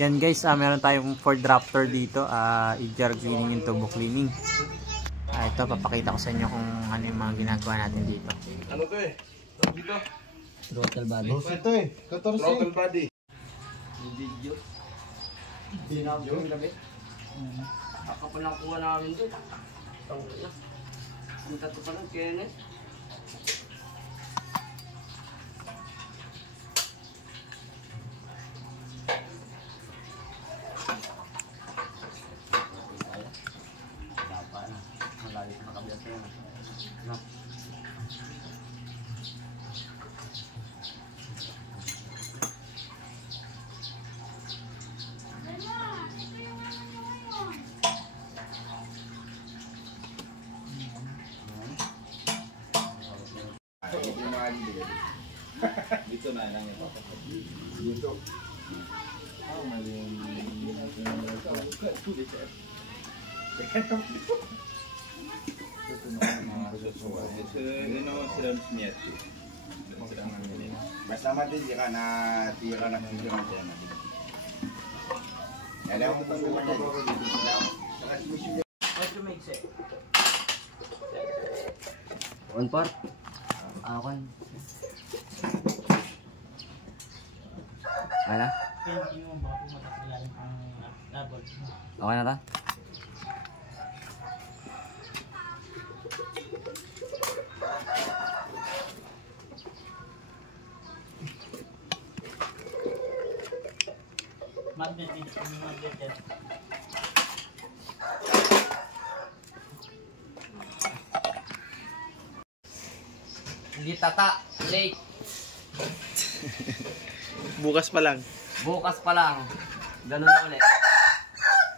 Yan guys, meron tayong Ford Raptor dito, EGR cleaning and turbo cleaning. Ito, papakita ko sa inyo kung ano yung mga ginagawa natin dito. Ano to eh? Dito? Throttle body. Ito eh, 14. Throttle body. Yung video. Hindi na ako yung gabi. Kakapalang kuha namin doon. Tawag na. Ang tato pa ng Kenneth. Dito na lang ito. Dito. Oh, mali. Basta mati ka na tira na ng drum dyan. Alam mo ito naman dito. One part. Okay. Ano? Okay na ta? Hindi tata, late. Bukas pa lang. Bukas pa lang. Ganun na ulit.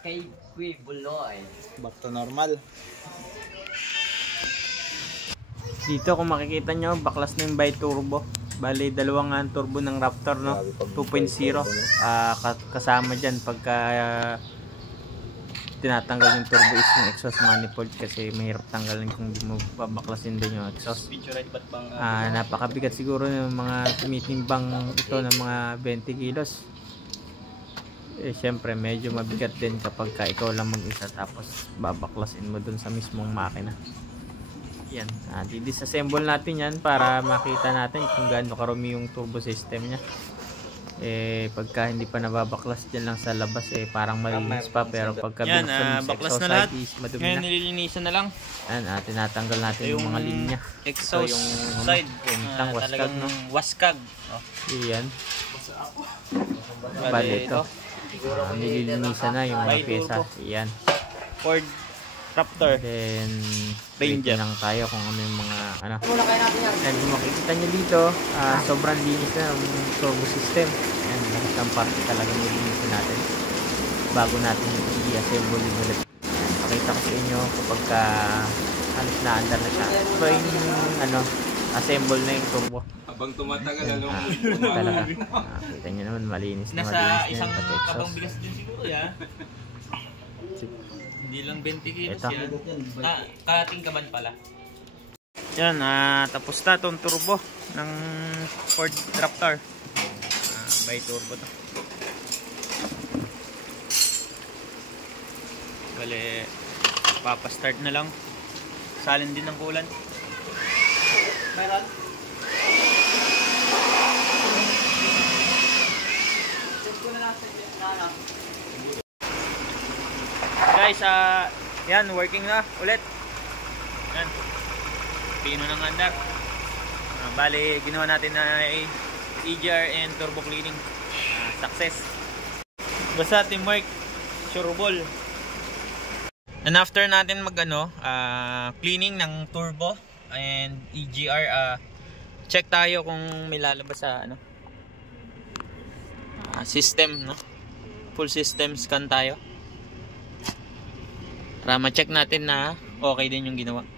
Kay Kuy Buloy. Back to normal. Dito kung makikita nyo, baklas na yung bi-turbo. Bali, dalawang turbo ng Raptor, no? 2.0. Kasama dyan pagka tinatanggal yung turbo is yung exhaust manifold kasi mahirap tanggalin kung di mo babaklasin din yung exhaust. Napakabigat siguro yung mga tumitimbang ito ng mga 20 kilos. Syempre medyo mabigat din kapag ikaw lang mag-isa tapos babaklasin mo dun sa mismong makina. Yan, disassemble natin yan para makita natin kung gaano karumi yung turbo system nya. Pagka hindi pa nababaklas dyan lang sa labas parang malinis pa, pero pagka binuksan sa exhaust side is madumi na. Nililinisan na lang. Yan, tinatanggal natin yung mga linya. Exhaust yung side. waskag, no? Waskag. Yan. Bali ito. Nililinisan na yung mga pyesa. Yan. Ford Raptor. Then, Ranger lang tayo kung ano yung mga ano. Yan, kung makikita nyo dito, sobrang linis na ng turbo system. Yan, lahat ng parte talaga nililinisan natin bago natin i-assemble ulit. Yan, pakita ko sa inyo kapag halos na andar na siya. So yung assemble na yung turbo. Habang tumatagal ano talaga. Kita nyo naman, malinis na Nasa malinis isang na pati kabang exhaust. bigas din siguro yan. Hindi lang 20 kilos Ito. yan. Kalating kaban pala. Yan, tapos na itong turbo ng Ford Raptor. By turbo to. Bale, papastart na lang. Salin din ng kulan. Meron? Guys, yan, working na ulit. Yan. Pino ng andar. Bali, ginawa natin na EGR and turbo cleaning. Success. Basta teamwork, sureball. And after natin cleaning ng turbo and EGR, check tayo kung may lalabas sa system, no? Full system scan tayo. Para ma-check natin na okay din yung ginawa.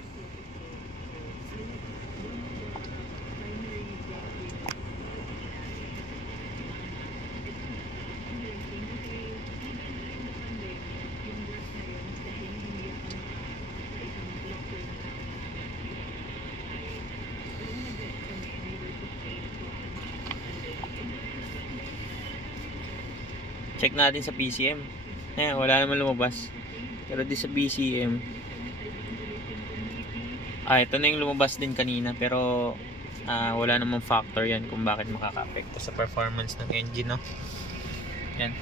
Check natin sa PCM. Ayan, wala naman lumabas. Pero di sa PCM. Ito na yung lumabas din kanina. Pero wala namang factor yan kung bakit makaka-apekto sa performance ng engine, no? Yan.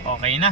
Okay na.